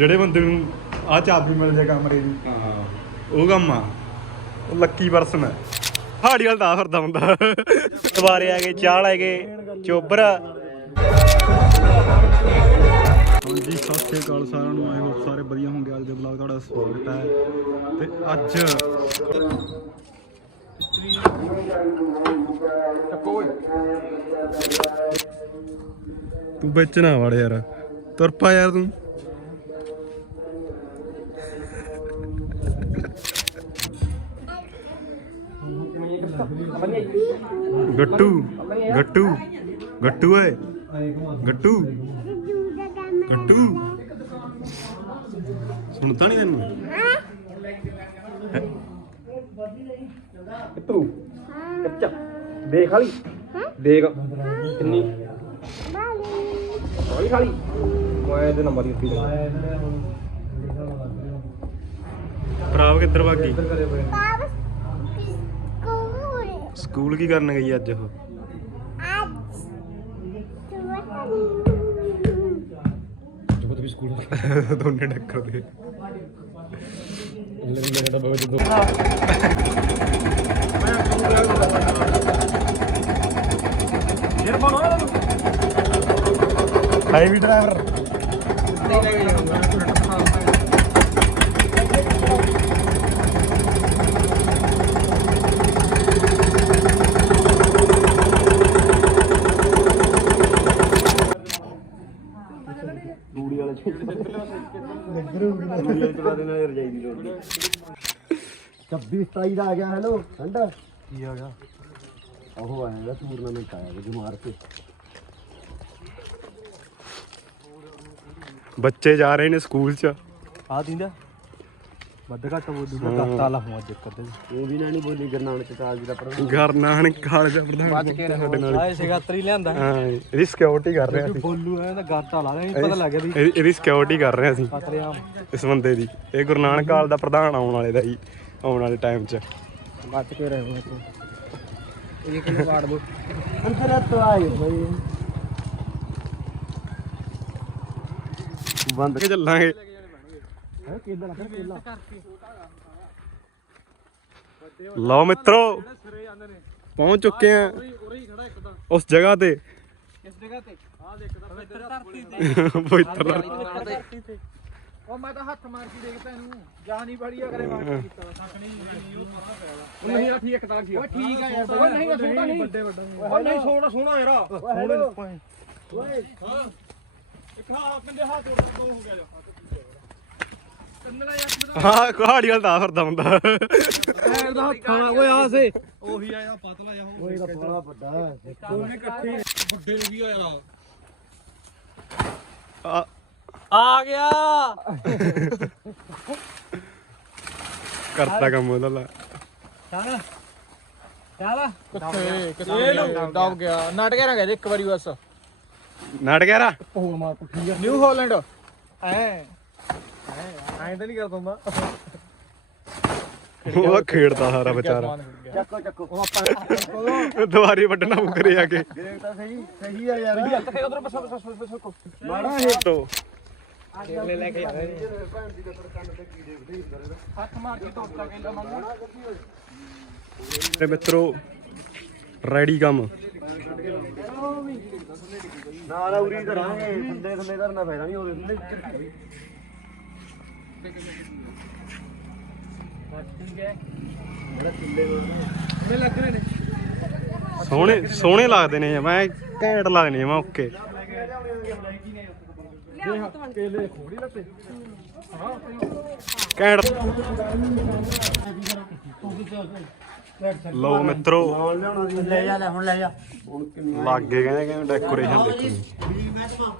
ਜਿਹੜੇ ਬੰਦੇ ਨੂੰ ਆ ਚਾਬੀ ਮਿਲ ਜਾਏ ਕਮਰੇ ਦੀ ਹਾਂ ਉਹ ਕੰਮ ਆ। ਉਹ ਲੱਕੀ ਪਰਸਨ ਹੈ ਹਾੜੀ ਵਾਲ ਤਾਂ ਫਿਰਦਾ ਹੁੰਦਾ। ਦੁਬਾਰੇ ਆ ਗਏ, ਚਾਹ ਲੈ ਗਏ, ਚੋਬਰ ਹਾਂਜੀ, ਸਤਿ ਸ਼੍ਰੀ ਅਕਾਲ ਸਾਰਿਆਂ ਨੂੰ। ਆਈ ਹੋਪ ਸਾਰੇ ਵਧੀਆ ਹੋਣਗੇ। ਅੱਜ ਦੇ ਵਲੌਗ ਤੁਹਾਡਾ ਸਵਾਗਤ ਹੈ। ਤੇ ਅੱਜ ਤੂੰ ਵਿੱਚ ਨਾ ਵੜ ਯਾਰ। ਤੁਰ ਪਾ ਯਾਰ ਤੂੰ। ਗੱਟੂ ਗੱਟੂ ਗੱਟੂ ਓਏ ਗੱਟੂ ਗੱਟੂ। ਸੁਣਦਾ ਨਹੀਂ ਤੈਨੂੰ ਤੂੰ ਕੱਚਾ ਦੇਖ ਵਾਲੀ। ਦੇਖ ਕਿੰਨੀ। ਵਾਲੀ ਖਾਲੀ। ਮੈਂ ਇਹਦੇ ਨੰਬਰ ਹੀ ਉੱਤੀ ਭਰਾਵ ਕਿੱਧਰ ਭਾਗੀ ਪਾਪ ਸਕੂਲ ਕੀ ਕਰਨ ਗਈ ਅੱਜ ਉਹ? ਅੱਜ ਜੋ ਵੀ ਸਕੂਲ ਦੋਨੇ ਡੱਕਰ ਦੇ। ਮੇਰੇ ਮੇਰੇ ਡੱਬਾ ਵਿੱਚ ਦੋ ਹਾਈ ਵੀ ਡਰਾਈਵਰ ਦੂੜੀ ਵਾਲੇ ਦੇਣਾ ਰਜਾਈ ਦੀ ਲੋੜ 26 27 ਦਾ ਆ ਗਿਆ ਹੈਲੋ ਠੰਡਾ। ਕੀ ਆ ਗਿਆ? ਉਹ ਆਇਆ ਦਾ ਟੂਰਨਾਮੈਂਟ ਆਇਆ ਵਾ ਜਮਾਰ ਤੇ। ਬੱਚੇ ਜਾ ਰਹੇ ਨੇ ਸਕੂਲ ਚ। ਆ ਦਿੰਦਾ? ਵੱਧ ਘੱਟ ਬੋਲੂਗਾ ਹਾਂ। ਕਰਤਾ ਲਾ ਹੁਣ ਅੱਜ ਕਰਦੇ ਉਹ ਵੀ ਨਾ ਨਹੀਂ ਬੋਲੀ ਗੁਰਨਾਨਕ ਕਾਲਜ ਦਾ ਪ੍ਰਧਾਨ। ਘਰ ਨਾਨਕ ਕਾਲਜ ਦਾ ਪ੍ਰਧਾਨ ਸਾਡੇ ਨਾਲ। ਆਏ ਸੀਗਾ ਤਰੀ ਲਿਆਂਦਾ। ਹਾਂ ਇਹਦੀ ਸਿਕਿਉਰਿਟੀ ਕਰ ਰਹੇ ਅਸੀਂ ਬੋਲੂ ਐ ਤਾਂ ਗਾਟਾ ਲਾ ਰਿਹਾ ਪਤਾ ਲੱਗ ਗਿਆ ਵੀ ਇਹਦੀ ਇਹਦੀ ਸਿਕਿਉਰਿਟੀ ਕਰ ਰਹੇ ਅਸੀਂ ਪਤਰੇ ਆ ਇਸ ਬੰਦੇ ਦੀ। ਇਹ ਗੁਰੂ ਨਾਨਕ ਕਾਲ ਦਾ ਪ੍ਰਧਾਨ ਆਉਣ ਵਾਲੇ ਦਾ ਜੀ ਆਉਣ ਵਾਲੇ ਟਾਈਮ 'ਚ। ਬਚ ਕੇ ਰਹੇ ਹੋ ਤੂੰ ਇਹ ਕਿਨੂੰ ਵਾੜ ਦੋ ਅੰਦਰ ਤੋਂ ਆਏ ਬਈ। ਬੰਦ ਕੇ ਚੱਲਾਂਗੇ। ਹੈ ਕਿੱਦਾਂ ਲੱਗਾ ਕਿੱਲਾ। ਲਓ ਮਿੱਤਰੋ ਪਹੁੰਚ ਚੁੱਕੇ ਆ ਉਸ ਜਗ੍ਹਾ ਤੇ। ਕਿਸ ਜਗ੍ਹਾ ਤੇ। ਆ ਦੇਖਦਾ ਪਵਿੱਤਰ ਧਰਤੀ ਤੇ। ਪਵਿੱਤਰ ਧਰਤੀ ਤੇ। ਉਹ ਮੈਂ ਤਾਂ ਹੱਥ ਮਾਰ ਕੇ ਦੇਖਦਾ ਇਹਨੂੰ। ਜਾ ਨਹੀਂ ਬੜੀ ਅਗਰੇ ਮਾਰ ਕੇ ਕੀਤਾ ਸੱਕ ਨਹੀਂ ਉਹ ਨਹੀਂ ਆ ਠੀਕ ਤਾਂ ਠੀਕ ਓਏ ਠੀਕ ਆ ਯਾਰ ਓਏ ਨਹੀਂ ਸੋਣਾ ਨਹੀਂ ਵੱਡੇ ਵੱਡਾ ਓਏ ਨਹੀਂ ਸੋਣਾ ਸੋਣਾ ਯਾਰ। ਸੋਣਾ ਓਏ। ਹਾਂ। ਇੱਕ ਹਾਂ ਕੰਦੇ ਹੱਥ ਤੋੜ ਦੋ ਹੋ ਗਿਆ ਜੋ। ਕੰਦਲਾ ਯਾਰ ਹਾਂ ਕੁਹਾੜੀ ਵਾਲ ਤਾਂ ਫਿਰਦਾ ਹੁੰਦਾ। ਦਾ ਹੱਥ ਓਏ ਆ ਸੇ। ਉਹੀ ਆਇਆ ਪਤਲਾ ਜਾ ਓਏ ਦਾ ਬੜਾ ਵੱਡਾ ਹੈ। ਦੋਨੇ ਇਕੱਠੇ ਬੁੱਢੇ ਨੂੰ ਵੀ ਹੋਇਆ ਆ। ਆ ਗਿਆ। ਕਰਤਾ ਕੰਮ ਉਹਦਾ ਲਾ। ਚੱਲ। ਚੱਲ। ਕਿੱਥੇ ਕਿੱਥੇ ਦਬ ਗਿਆ। ਨਟ ਗਿਆ ਨਾ ਗਿਆ ਇੱਕ ਵਾਰੀ ਬਸ। ਨੜ ਗਿਆ ਰਾ ਹੋਰ ਮਾਰ ਪੁੱਠੀ ਨਿਊ ਹਾਲੈਂਡ। ਐ। ਐ ਤਾਂ ਨਹੀਂ ਕਰ ਦਉਂਦਾ ਉਹ ਖੇਡਦਾ ਸਾਰਾ ਵਿਚਾਰਾ। ਚੱਕੋ ਚੱਕੋ। ਉਹ ਆਪਾਂ ਦੁਬਾਰੇ ਵੱਢਣਾ ਮੁਕਰੇ ਆ ਕੇ। ਦੇਖ ਤਾਂ ਸਹੀ ਸਹੀ ਆ ਯਾਰ। ਕਿੱਥੇ ਉਧਰ ਬਸ ਬਸ ਬਸ ਬਸ ਮਾੜਾ ਹੈ ਤੋ ਲੈ ਲੈ ਕੇ ਹੱਥ ਮਾਰ ਕੇ ਤੋੜਦਾ ਕਹਿੰਦਾ ਮੰਗਾ ਤੇ ਮਿੱਤਰੋ ਰੈਡੀ ਕੰਮ। ਨਾ ਨਾ ਉਰੀ ਕਰਾਂਗੇ ਥੱਲੇ ਥੱਲੇ ਕਰਨਾ ਫਾਇਦਾ ਨਹੀਂ ਉਹਦੇ ਥੱਲੇ ਠੀਕ ਹੈ ਇਹ ਲੱਗ ਰਹੇ ਨੇ ਸੋਹਣੇ ਸੋਹਣੇ ਲੱਗਦੇ ਨੇ ਮੈਂ ਘੈਂਟ ਲੱਗਦੇ ਨੇ, ਮੈਂ ਓਕੇ। ਘੈਂਟ। ਲਓ ਮਿੱਤਰੋ। ਲਿਆਉਣਾ ਲੈ ਜਾ ਲੈ ਹੁਣ ਲੈ ਜਾ ਲੱਗੇ ਕਹਿੰਦੇ ਕਿ ਡੈਕੋਰੇਸ਼ਨ ਦੇਖੋ।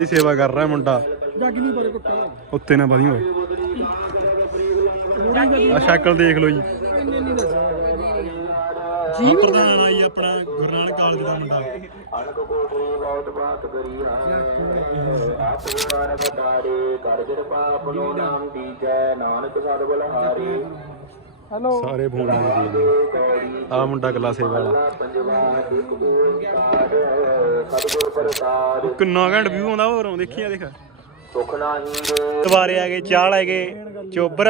ਇਹ ਸੇਵਾ ਕਰ ਰਿਹਾ ਮੁੰਡਾ। ਜੱਗ ਨਹੀਂ ਪਰੇ ਕੁੱਟਾ ਉੱਤੇ ਨਾ ਵਧੀ ਹੋਏ। ਆ ਸ਼ਕਲ ਦੇਖ ਲਓ ਜੀ। ਜੀ ਪ੍ਰਧਾਨ ਆਈ ਆਪਣਾ ਗੁਰੂ ਨਾਨਕ ਕਾਲਜ ਦਾ ਮੁੰਡਾ। ਅਨਕ ਕੋਟਰੀ ਬਹੁਤ ਬਾਤ ਕਰੀ ਆਪ ਗੁਰਾਂ ਬਦਾਰੇ ਕਰ ਜਰ ਪਾਪ ਨੂੰ ਨਾਮ ਦੀਜੈ ਨਾਨਕ ਸਦ ਬਲਹਾਰੀ ਹੈਲੋ ਸਾਰੇ ਫੋਨ ਆ ਗਏ ਆ ਮੁੰਡਾ ਕਲਾਸੇ ਵਾਲਾ। ਸਤਿਗੁਰ ਪ੍ਰਸਾਦ ਉਹ ਕਿੰਨਾ ਘੰਟ ਵਿਊ ਆਉਂਦਾ ਹੋਰ ਦੇਖੀ ਆ ਦੇਖ। ਸੁਖ ਨਾਹੀ ਰੇ ਦੁਬਾਰੇ ਆ ਗਏ ਚਾਲ ਆ ਗਏ ਚੋਬਰ।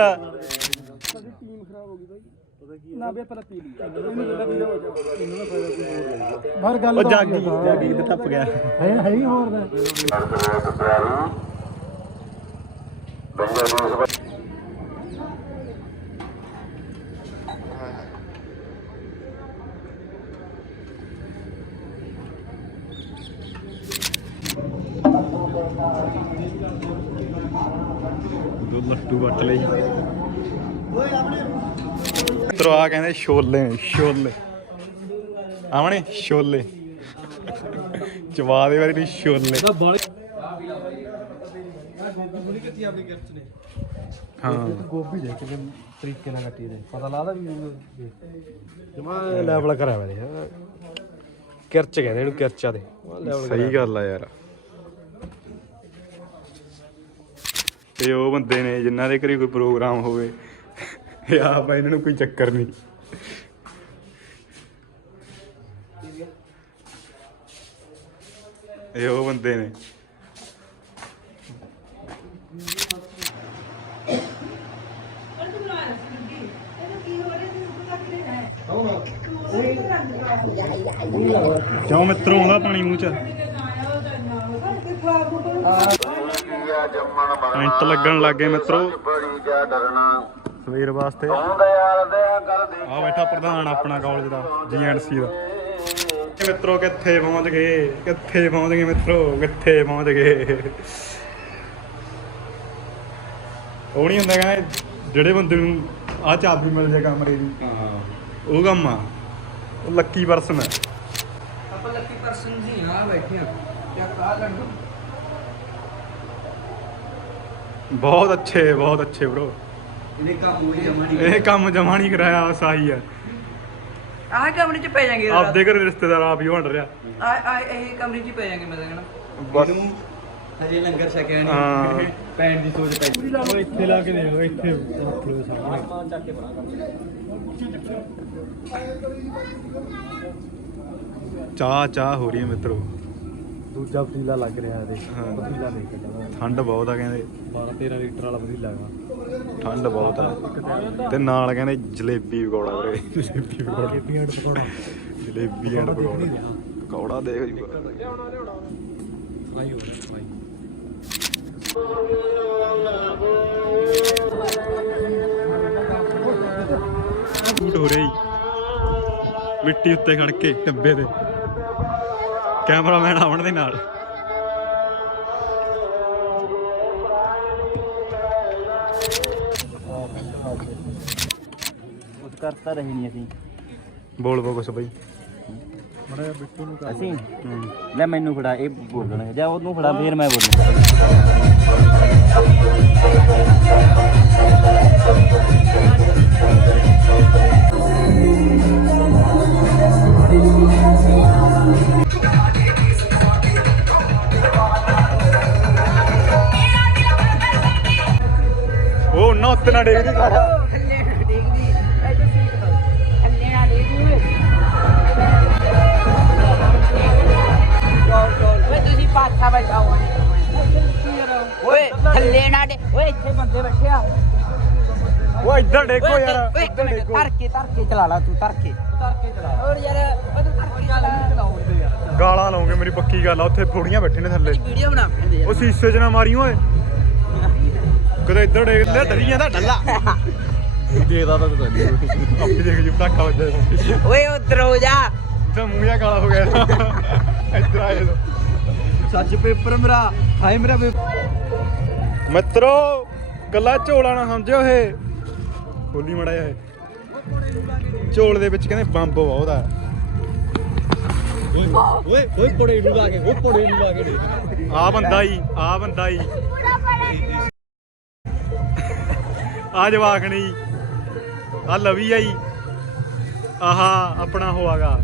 ਨਾ ਬੇ ਪਹਿਲਾਂ ਪੀ ਲਈ ਇਹਨੂੰ ਜਿੱਦਾਂ ਪੀ ਲਓ ਇਹਨੂੰ ਨਾ ਫਾਇਦਾ ਕੋਈ ਹੋਰ ਲੱਗਦਾ ਬਾਹਰ ਗੱਲ ਉਹ ਜਾਗੀ ਜਾਗੀ ਤੇ ਟੱਪ ਗਿਆ। ਹੈ ਹੈ ਹੀ ਹੋਰ ਦਾ ਦੋ ਮਿੱਤਰੋ ਆ ਕਹਿੰਦੇ ਛੋਲੇ ਨੇ ਛੋਲੇ। ਆਵਣੇ ਛੋਲੇ। ਚਵਾ ਦੇ ਵਾਰੀ ਛੋਲੇ। ਹਾਂ। ਗੋਭੀ ਦੇ ਕਿਵੇਂ ਤਰੀਕੇ ਨਾਲ ਕੱਟੀ ਦੇ। ਪਤਾ ਲੱਗਦਾ ਵੀ ਜਮਾ ਲੈਵਲ ਕਰਿਆ ਵਾ ਦੇ ਕਿਰਚ ਕਹਿੰਦੇ ਇਹਨੂੰ ਕਿਰਚਾ ਦੇ। ਲੈਵਲ ਸਹੀ ਗੱਲ ਆ ਯਾਰ। ਇਹ ਉਹ ਬੰਦੇ ਨੇ ਜਿਨ੍ਹਾਂ ਦੇ ਘਰੇ ਕੋਈ ਪ੍ਰੋਗਰਾਮ ਹੋਵੇ ਆਪ ਆ, ਇਹਨਾਂ ਨੂੰ ਕੋਈ ਚੱਕਰ ਨਹੀਂ। ਇਹ ਉਹ ਬੰਦੇ ਨੇ। ਕਿਉਂ ਮਿੱਤਰੋਂ ਆਉਂਦਾ ਪਾਣੀ ਮੂੰਹ ਚ? ਮਿੰਟ ਲੱਗਣ ਲੱਗੇ ਮਿੱਤਰੋ। ਬੜੀ ਜਾ ਡਰਨਾ। ਸਵੇਰ ਵਾਸਤੇ। ਆ ਬੈਠਾ ਪ੍ਰਧਾਨ ਆਪਣਾ ਕਾਲਜ ਦਾ ਜੀਐਨਸੀ ਦਾ। ਮਿੱਤਰੋ ਕਿੱਥੇ ਪਹੁੰਚ ਗਏ? ਕਿੱਥੇ ਪਹੁੰਚ ਗਏ ਮਿੱਤਰੋ? ਕਿੱਥੇ ਪਹੁੰਚ ਗਏ? ਉਹ ਨਹੀਂ ਹੁੰਦਾ ਕਹਿੰਦਾ ਜਿਹੜੇ ਬੰਦੇ ਨੂੰ ਆ ਚਾਬੀ ਮਿਲ ਜਾਏ ਕਮਰੇ ਦੀ। ਹਾਂ। ਉਹ ਕੰਮ ਆ। ਉਹ ਲੱਕੀ ਪਰਸਨ ਹੈ ਆਪਾਂ ਲੱਕੀ ਪਰਸਨ ਜੀ ਹਾਂ ਬੈਠੇ ਆ ਕਿਆ ਕਹਾ ਲੜੂ? ਬਹੁਤ ਅੱਛੇ ਬਹੁਤ ਅੱਛੇ ਬ్రో ਇਹਨੇ ਕੰਮ ਹੋਈ ਜਮਾ ਇਹ ਕੰਮ ਜਮਾ ਨਹੀਂ ਕਰਾਇਆ ਸਾਹੀ ਹੈ ਆਹ ਕਮਰੇ ਚ ਪੈ ਜਾਾਂਗੇ ਆਪਦੇ ਘਰ ਰਿਸ਼ਤੇਦਾਰ ਆਪ ਹੀ ਵੰਡ ਰਿਹਾ। ਆ ਆ ਇਹ ਕਮਰੇ ਚ ਹੀ ਪੈ ਜਾਾਂਗੇ ਮੈਂ ਤਾਂ ਕਹਿਣਾ। ਬਸ। ਹਜੇ ਲੰਗਰ ਛਕਿਆ ਹਾਂ। ਪੈਣ ਦੀ ਸੋਚ ਪਈ ਉਹ ਇੱਥੇ ਲਾ ਕੇ ਦੇਖੋ ਇੱਥੇ ਆਪਣੇ ਸਾਹਮਣੇ। ਚੱਕ ਕੇ ਚਾਹ ਚਾਹ ਹੋ ਰਹੀ ਹੈ ਮਿੱਤਰੋ। ਦੂਜਾ ਪਤੀਲਾ ਲੱਗ ਰਿਹਾ ਇਹਦੇ ਹਾਂ। ਪਤੀਲਾ ਜਾਣਾ। ਠੰਡ ਬਹੁਤ ਆ ਕਹਿੰਦੇ। 12 13 ਲੀਟਰ ਵਾਲਾ ਪਤੀਲਾ ਹੈਗਾ। ਠੰਡ ਬਹੁਤ ਆ। ਤੇ ਨਾਲ ਕਹਿੰਦੇ ਜਲੇਬੀ ਪਕੌੜਾ ਵੀਰੇ। ਜਲੇਬੀ ਪਕੌੜਾ। ਪੀਣ ਪਕੌੜਾ। ਜਲੇਬੀ ਐਂਡ ਪਕੌੜਾ ਪਕੌੜਾ। ਦੇਖ ਜੀ ਹੋ ਰਿਹਾ ਸ਼ੂਟ ਹੋ ਰਹੀ ਮਿੱਟੀ ਉੱਤੇ ਖੜ ਕੇ ਟੱਬੇ ਦੇ ਕੈਮਰਾਮੈਨ ਆਵਣ ਦੇ ਨਾਲ। ਉਸ ਕਰਤਾ ਰਹੀ ਨਹੀਂ ਅਸੀਂ। ਬੋਲ ਬੋ ਕੁਛ ਬਈ। ਅਸੀਂ? ਲੈ ਮੈਨੂੰ ਫੜਾ ਇਹ ਬੋਲਣਾ ਜਾਂ ਉਹਨੂੰ ਫੜਾ ਫੇਰ ਮੈਂ ਬੋਲੂੰ ਉੱਤੇ ਨਾ ਡੇਗਦੀ ਸਾਰਾ ਥੱਲੇ ਡੇਗਦੀ ਐ ਤਾਂ ਸੀਟ ਥੱਲੇ ਨਾ ਡੇਗੂ ਓਏ ਤੁਸੀਂ ਪਾਛਾ ਬੈਠਾਓ ਓਏ ਥੱਲੇ ਨਾ ਡੇ ਓਏ ਇੱਥੇ ਬੰਦੇ ਬੈਠੇ ਆ। ਉਹ ਇੱਧਰ ਦੇਖੋ ਓਏ ਯਾਰ ਓਏ ਇੱਕ ਮਿੰਟ ਧਰ ਕੇ ਧਰ ਕੇ ਚਲਾ ਲਾ ਤੂੰ ਧਰ ਕੇ ਧਰ ਕੇ ਚਲਾ ਹੋਰ ਯਾਰ ਓਏ ਤੂੰ ਧਰ ਕੇ ਚਲਾ ਗਾਲਾਂ ਲਾਉਂਗੇ ਮੇਰੀ ਪੱਕੀ ਗੱਲ ਆ ਉੱਥੇ ਥੋੜੀਆਂ ਬੈਠੇ ਨੇ ਥੱਲੇ। ਵੀਡੀਓ ਬਣਾ ਉਹ ਸੀਸੇ 'ਚ ਨਾ ਮਾਰੀ ਓਏ। ਕਦੇ ਇੱਧਰ ਡੇਗ ਲੈ ਡਰੀ ਜਾਂਦਾ ਡੱਲਾ। ਦੇਦਾ ਤਾਂ ਤੂੰ ਆਪੇ ਦੇਖ ਜੀ ਪਟਾਕਾ ਵੱਜਿਆ ਓਏ ਉਧਰ ਹੋ ਜਾ। ਤੇ ਮੂੰਹ ਕਾਲਾ ਹੋ ਗਿਆ ਇੱਧਰ ਆਏ ਲੋ ਸੱਚ ਪੇਪਰ ਮੇਰਾ ਹਾਏ ਮੇਰਾ ਪੇਪਰ। ਮਿੱਤਰੋ ਕੱਲਾ ਝੋਲਾ ਨਾ ਸਮਝਿਓ ਇਹ। ਖੋਲੀ ਮੜਾ ਇਹ। ਝੋਲ ਦੇ ਵਿੱਚ ਕਹਿੰਦੇ ਬੰਬ ਬਹੁਤ ਆ ਓਏ ਓਏ ਪੜੇ ਨੂੰ ਲਾ ਕੇ ਓਏ ਪੜੇ ਨੂੰ ਲਾ ਕੇ। ਆ ਬੰਦਾ ਹੀ ਆ ਬੰਦਾ ਹੀ। ਆ ਜਵਾਕ ਨਹੀਂ ਆ ਲਵੀ ਆ ਜੀ। ਆਹਾ ਆਪਣਾ ਹੋਆਗਾ।